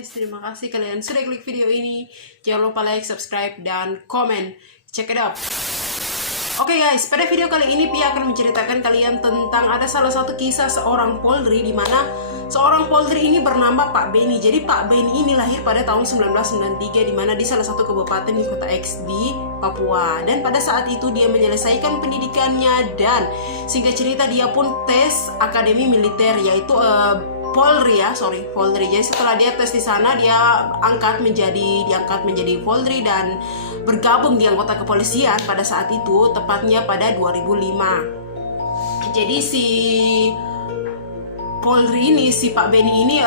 guys, terima kasih kalian sudah klik video ini. Jangan lupa like, subscribe, dan komen. Check it out. Oke guys, pada video kali ini Pia akan menceritakan kalian tentang ada salah satu kisah seorang Polri, di mana seorang Polri ini bernama Pak Beni. Jadi Pak Beni ini lahir pada tahun 1993 di mana di salah satu kabupaten di kota X di Papua. Dan pada saat itu dia menyelesaikan pendidikannya dan singkat cerita dia pun tes akademi militer, yaitu Polri. Jadi setelah dia tes di sana dia diangkat menjadi Polri dan bergabung di anggota kepolisian pada saat itu, tepatnya pada 2005. Jadi si Polri ini, si Pak Beni ini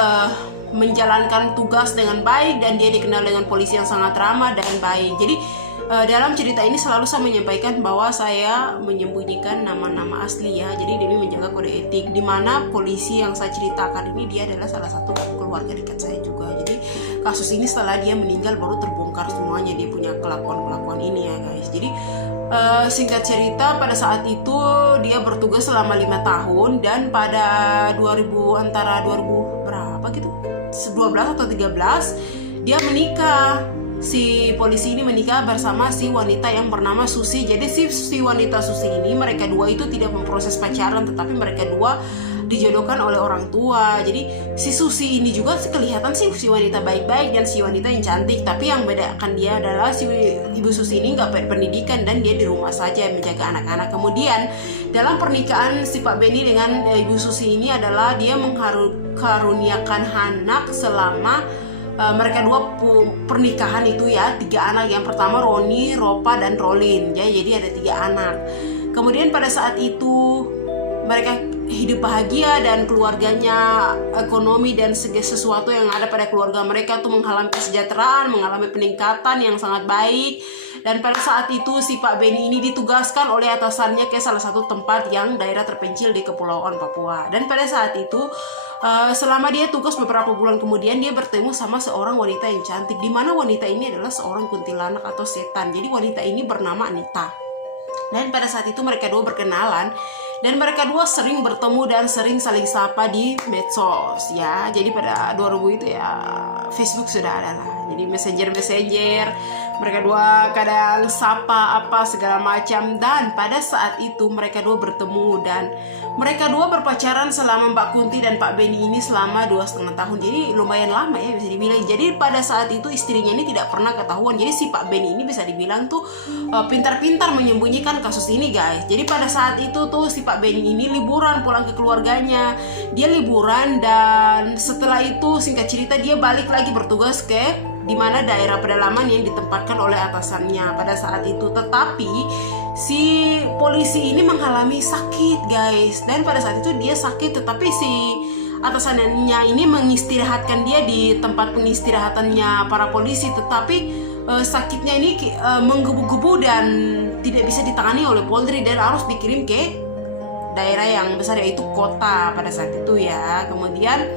menjalankan tugas dengan baik dan dia dikenal dengan polisi yang sangat ramah dan baik. Jadi dalam cerita ini selalu saya menyampaikan bahwa saya menyembunyikan nama-nama asli ya. Jadi demi menjaga kode etik, di mana polisi yang saya ceritakan ini dia adalah salah satu keluarga dekat saya juga. Jadi kasus ini setelah dia meninggal baru terbongkar semuanya, dia punya kelakuan ini ya guys. Jadi singkat cerita pada saat itu dia bertugas selama 5 tahun dan pada antara 2000 berapa gitu 12 atau 13 dia menikah. Si polisi ini menikah bersama si wanita yang bernama Susi. Jadi si wanita Susi ini, mereka dua itu tidak memproses pacaran, tetapi mereka dua dijodohkan oleh orang tua. Jadi si Susi ini juga kelihatan si wanita baik-baik dan si wanita yang cantik. Tapi yang bedakan dia adalah si ibu Susi ini nggak berpendidikan dan dia di rumah saja menjaga anak-anak. Kemudian dalam pernikahan si Pak Beni dengan ibu Susi ini adalah dia mengkaruniakan anak selama mereka dua pernikahan itu ya, 3 anak. Yang pertama Roni, Ropa, dan Rolin ya. Jadi ada 3 anak. Kemudian pada saat itu mereka hidup bahagia dan keluarganya, ekonomi dan segala sesuatu yang ada pada keluarga mereka tuh mengalami kesejahteraan, mengalami peningkatan yang sangat baik. Dan pada saat itu si Pak Beni ini ditugaskan oleh atasannya ke salah satu tempat yang daerah terpencil di Kepulauan Papua. Dan pada saat itu selama dia tugas beberapa bulan kemudian dia bertemu sama seorang wanita yang cantik, di mana wanita ini adalah seorang kuntilanak atau setan. Jadi wanita ini bernama Anita. Dan pada saat itu mereka dua berkenalan dan mereka dua sering bertemu dan sering saling sapa di medsos ya. Jadi pada 2000 itu ya Facebook sudah ada lah. Jadi messenger mereka dua kadang sapa apa segala macam. Dan pada saat itu mereka dua bertemu dan mereka dua berpacaran selama Mbak Kunti dan Pak Beni ini selama 2,5 tahun. Jadi lumayan lama ya bisa dibilang. Jadi pada saat itu istrinya ini tidak pernah ketahuan. Jadi si Pak Beni ini bisa dibilang tuh pintar-pintar menyembunyikan kasus ini guys. Jadi pada saat itu tuh si Pak Beni ini liburan pulang ke keluarganya. Dia liburan dan setelah itu singkat cerita dia balik lagi bertugas ke di mana daerah pedalaman yang ditempatkan oleh atasannya pada saat itu. Tetapi si polisi ini mengalami sakit guys. Dan pada saat itu dia sakit, tetapi si atasannya ini mengistirahatkan dia di tempat pengistirahatannya para polisi. Tetapi sakitnya ini menggebu-gebu dan tidak bisa ditangani oleh Polri dan harus dikirim ke daerah yang besar, yaitu kota pada saat itu ya. Kemudian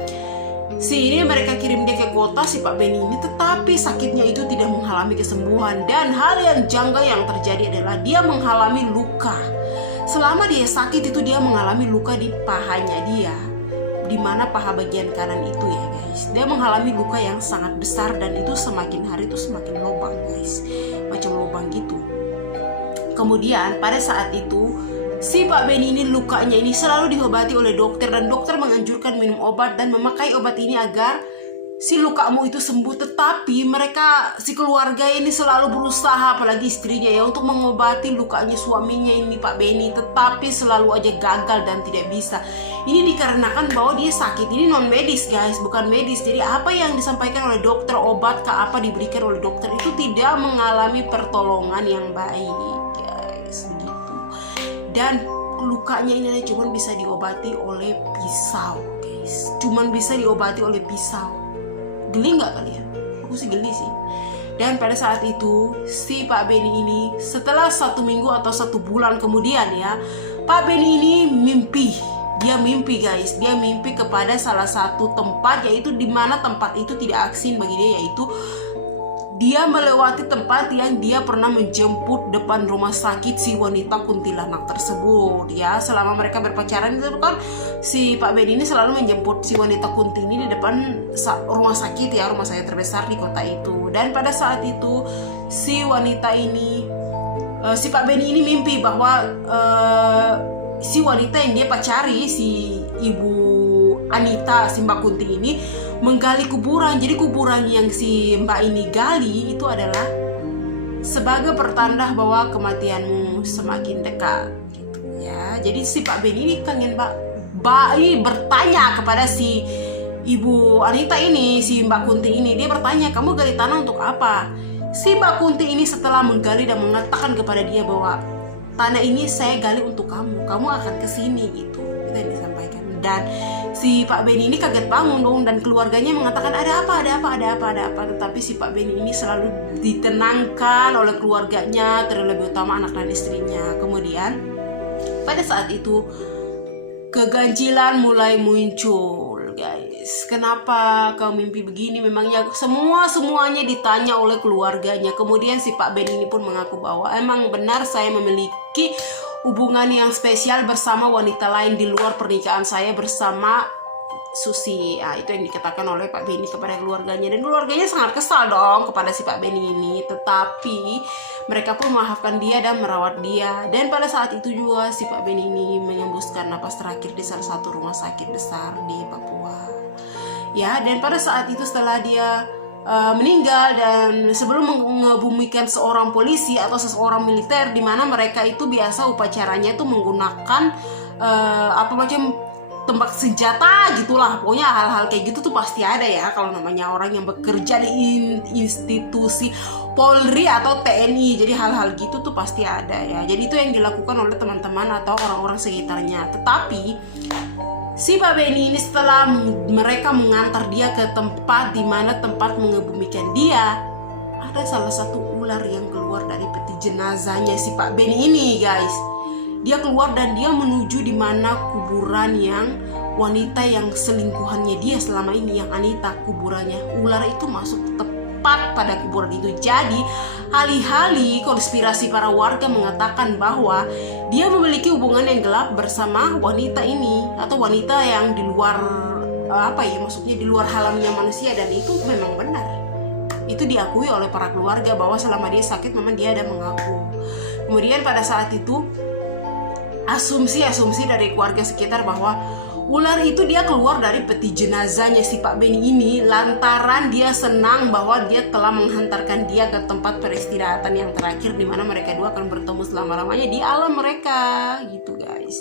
mereka kirim dia ke kota si Pak Beni ini, tetapi sakitnya itu tidak mengalami kesembuhan. Dan hal yang janggal yang terjadi adalah dia mengalami luka. Selama dia sakit itu dia mengalami luka di pahanya dia, di mana paha bagian kanan itu ya guys. Dia mengalami luka yang sangat besar dan itu semakin hari itu semakin lubang guys, macam lubang gitu. Kemudian pada saat itu si Pak Beni ini lukanya ini selalu diobati oleh dokter dan dokter menganjurkan minum obat dan memakai obat ini agar si lukamu itu sembuh. Tetapi si keluarga ini selalu berusaha, apalagi istrinya ya, untuk mengobati lukanya suaminya ini Pak Beni, tetapi selalu aja gagal dan tidak bisa. Ini dikarenakan bahwa dia sakit, ini non medis guys, bukan medis. Jadi apa yang disampaikan oleh dokter, obat apa diberikan oleh dokter itu tidak mengalami pertolongan yang baik guys, begitu. Dan lukanya ini cuma bisa diobati oleh pisau guys, cuman bisa diobati oleh pisau. Geli nggak kalian? Aku sih geli sih. Dan pada saat itu si Pak Beni ini setelah 1 minggu atau 1 bulan kemudian ya, Pak Beni ini mimpi guys, dia mimpi kepada salah satu tempat, yaitu di mana tempat itu tidak asing bagi dia, yaitu dia melewati tempat yang dia pernah menjemput depan rumah sakit si wanita kuntilanak tersebut. Ya, selama mereka berpacaran itu kan si Pak Ben ini selalu menjemput si wanita kunti ini di depan rumah sakit, ya, rumah sakit terbesar di kota itu. Dan pada saat itu si wanita ini, si Pak Ben ini mimpi bahwa si wanita yang dia pacari, si Ibu Anita, si Mbak Kunti ini menggali kuburan. Jadi kuburan yang si Mbak ini gali itu adalah sebagai pertanda bahwa kematianmu semakin dekat, gitu ya. Jadi si Pak Ben ini kangen bertanya kepada si Ibu Anita ini, si Mbak Kunti ini, dia bertanya, kamu gali tanah untuk apa? Si Mbak Kunti ini setelah menggali dan mengatakan kepada dia bahwa tanah ini saya gali untuk kamu akan kesini, gitu. Itu yang disampaikan. Dan si Pak Ben ini kaget bangun dong, dan keluarganya mengatakan ada apa. Tetapi si Pak Ben ini selalu ditenangkan oleh keluarganya, terlebih utama anak dan istrinya. Kemudian pada saat itu keganjilan mulai muncul, guys. Kenapa kau mimpi begini? Memangnya semuanya ditanya oleh keluarganya. Kemudian si Pak Ben ini pun mengaku bahwa emang benar saya memiliki hubungan yang spesial bersama wanita lain di luar pernikahan saya bersama Susi. Itu yang dikatakan oleh Pak Beni kepada keluarganya, dan keluarganya sangat kesal dong kepada si Pak Beni ini. Tetapi mereka pun memaafkan dia dan merawat dia. Dan pada saat itu juga si Pak Beni ini menyembuskan napas terakhir di salah satu rumah sakit besar di Papua. Ya, dan pada saat itu setelah dia meninggal dan sebelum mengebumikan seorang polisi atau seseorang militer, di mana mereka itu biasa upacaranya itu menggunakan macam tembak senjata gitulah. Pokoknya hal-hal kayak gitu tuh pasti ada ya kalau namanya orang yang bekerja di institusi Polri atau TNI. Jadi hal-hal gitu tuh pasti ada ya. Jadi itu yang dilakukan oleh teman-teman atau orang-orang sekitarnya. Tetapi si Pak Beni ini setelah mereka mengantar dia ke tempat di mana tempat mengebumikan dia, ada salah satu ular yang keluar dari peti jenazahnya si Pak Beni ini, guys. Dia keluar dan dia menuju di mana kuburan yang wanita yang selingkuhannya dia selama ini, yang Anita, kuburannya. Ular itu masuk tepat pada kuburan itu. Jadi alih-alih konspirasi para warga mengatakan bahwa dia memiliki hubungan yang gelap bersama wanita ini atau wanita yang di luar maksudnya di luar halamnya manusia, dan itu memang benar. Itu diakui oleh para keluarga bahwa selama dia sakit memang dia ada mengaku. Kemudian pada saat itu asumsi dari keluarga sekitar bahwa ular itu dia keluar dari peti jenazahnya si Pak Beni ini lantaran dia senang bahwa dia telah menghantarkan dia ke tempat peristirahatan yang terakhir, di mana mereka dua akan bertemu selama-lamanya di alam mereka, gitu guys.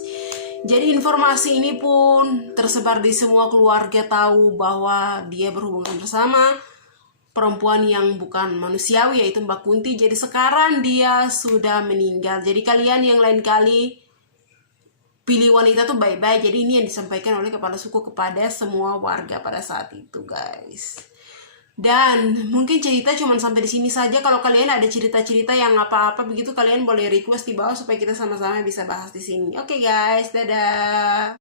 Jadi informasi ini pun tersebar di semua keluarga, tahu bahwa dia berhubungan bersama perempuan yang bukan manusiawi, yaitu Mbak Kunti. Jadi sekarang dia sudah meninggal. Jadi kalian yang lain kali pilih wanita tuh baik-baik. Jadi ini yang disampaikan oleh kepala suku kepada semua warga pada saat itu, guys. Dan mungkin cerita cuma sampai di sini saja. Kalau kalian ada cerita-cerita yang apa-apa begitu, kalian boleh request di bawah supaya kita sama-sama bisa bahas di sini. Oke, guys, dadah.